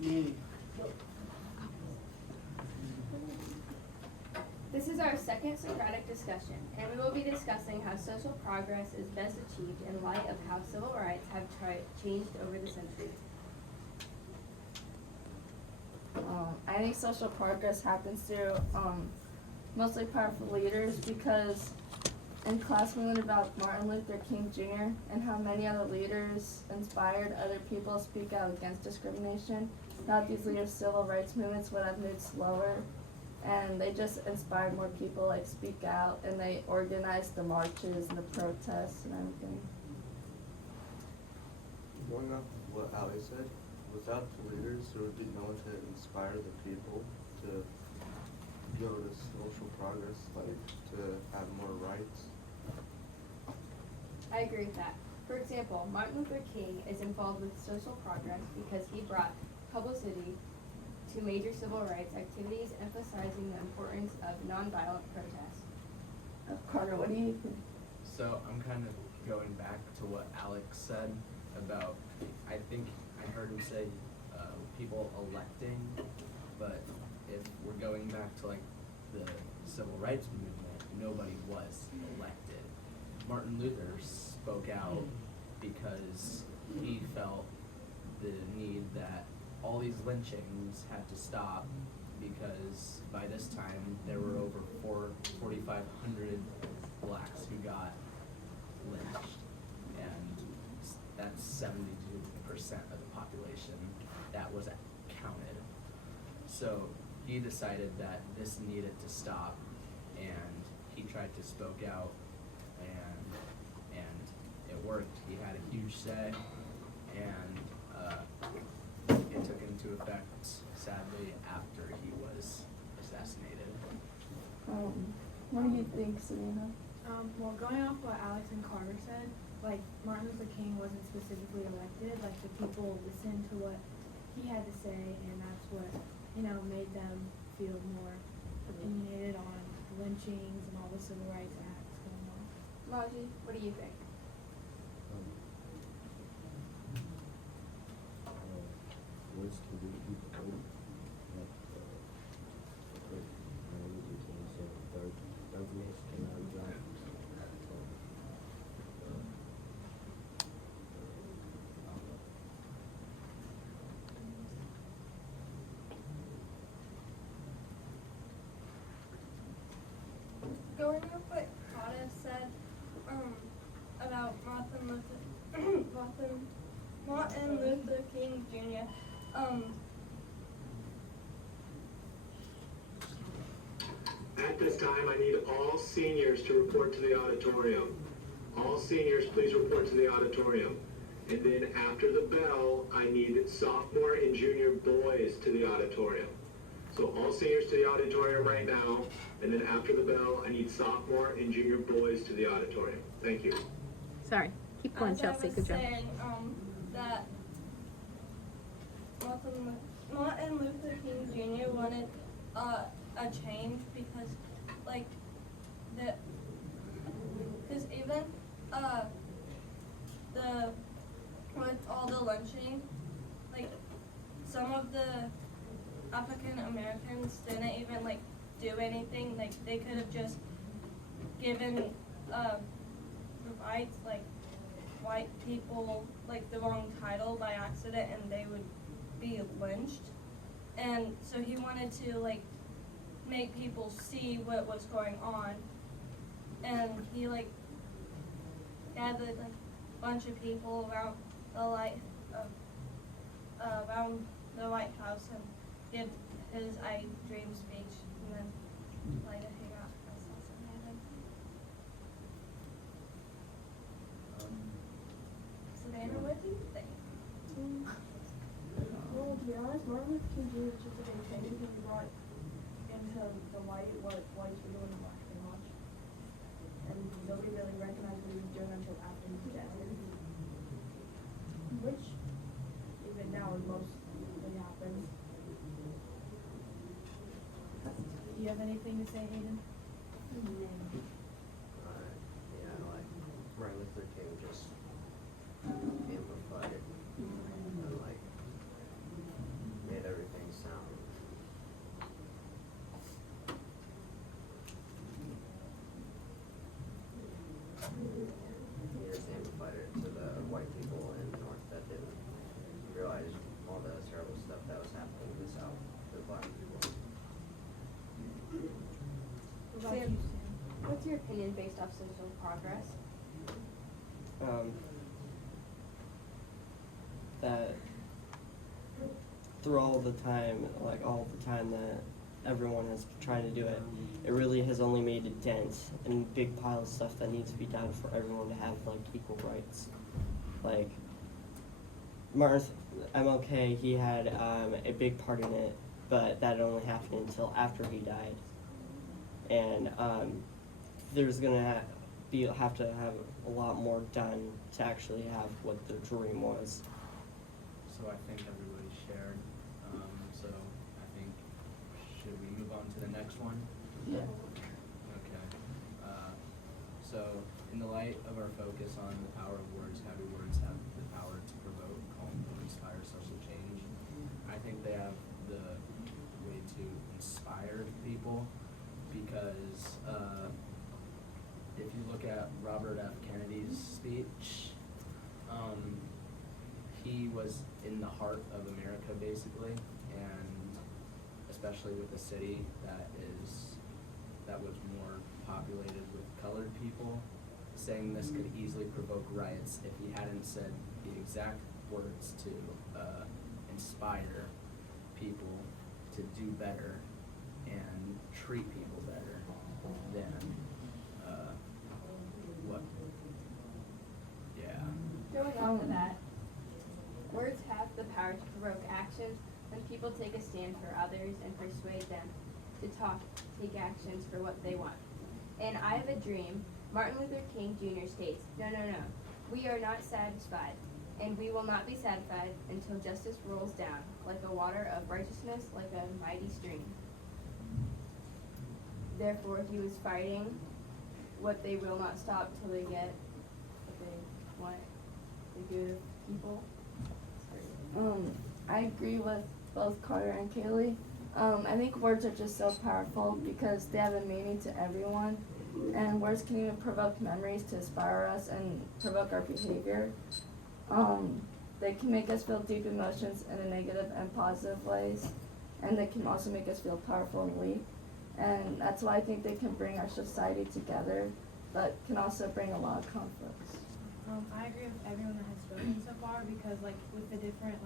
Me. This is our second Socratic discussion, and we will be discussing how social progress is best achieved in light of how civil rights have changed over the centuries. I think social progress happens through mostly powerful leaders, because in class we learned about Martin Luther King Jr. and how many other leaders inspired other people to speak out against discrimination. Without these leaders, civil rights movements would have moved slower, and they just inspired more people like speak out, and they organized the marches and the protests and everything. Going off of what Ali said, without the leaders, there would be no one to inspire the people to go to social progress, like to have more rights. I agree with that. For example, Martin Luther King is involved with social progress because he brought publicity to major civil rights activities, emphasizing the importance of nonviolent protest. Carter, what do you think? So I'm kind of going back to what Alex said about, I think I heard him say people electing, but if we're going back to like the civil rights movement, nobody was elected. Martin Luther spoke out because he felt the need that all these lynchings had to stop, because by this time there were over 4,500 blacks who got lynched, and that's 72% of the population that was counted. So he decided that this needed to stop, and he tried to spoke out, and it worked. He had a huge say, and it took into effect, sadly, after he was assassinated. What do you think, Serena? Well, going off what Alex and Carter said, like Martin Luther King wasn't specifically elected, like the people listened to what he had to say, and that's what, made them feel more opinionated on lynchings and all the civil rights acts going on. Raji, what do you think? Words can really be voted. Like, so darkness cannot drive. Going off what Carter said about Martin Luther King Jr. At this time, I need all seniors to report to the auditorium. All seniors, please report to the auditorium. And then after the bell, I need sophomore and junior boys to the auditorium. So all seniors to the auditorium right now, and then after the bell, I need sophomore and junior boys to the auditorium. Thank you. Sorry. Keep going, As Chelsea. I was Good job. saying, that Martin Luther King Jr. wanted a change because, like, because even with all the lynching, like, some of the African Americans didn't even like do anything. Like, they could have just given rights, like white people, like the wrong title by accident, and they would be lynched. And so he wanted to like make people see what was going on, and he like gathered like a bunch of people around the around the White House and give his I Dream speech, and then later he got assassinated. Savannah, what do you think? Well, to be honest, Martin Luther King Jr. was just a big change because he brought into the light what whites were doing in black pretty much. And nobody really recognized what he was doing until after he was dead. Which, even now, mostly happens. Do you have anything to say, Hayden? Yeah, like Martin Luther King just amplified and like made he just amplified it to the white people in the North that didn't realize all the terrible stuff that was happening in the South to black people. What about Sam, you, Sam? what's your opinion based off social progress? That through all the time, like all the time that everyone has tried to do it, it really has only made a dent and a big pile of stuff that needs to be done for everyone to have like equal rights. Like MLK, he had a big part in it, but that only happened until after he died. And there's gonna have to have a lot more done to actually have what the dream was. So I think everybody shared. So I think, should we move on to the next one? Yeah. Okay. So in the light of our focus on the power of words, how do words have the power to provoke, calm, or inspire social change? I think they have the way to inspire people because if you look at Robert F. Kennedy's speech, he was in the heart of America basically, and especially with a city that was more populated with colored people, saying this could easily provoke riots if he hadn't said the exact words to inspire people to do better and treat people better than what? Yeah. Going off of that, words have the power to provoke actions when people take a stand for others and persuade them to take actions for what they want. In I Have a Dream, Martin Luther King Jr. states, "No, we are not satisfied, and we will not be satisfied until justice rolls down like a water of righteousness, like a mighty stream." Therefore, he was fighting what they will not stop till they get what they want, the good of people. I agree with both Carter and Kaylee. I think words are just so powerful because they have a meaning to everyone, and words can even provoke memories to inspire us and provoke our behavior. They can make us feel deep emotions in a negative and positive ways, and they can also make us feel powerful and weak. And that's why I think they can bring our society together, but can also bring a lot of conflicts. I agree with everyone that has spoken so far because, like, with the different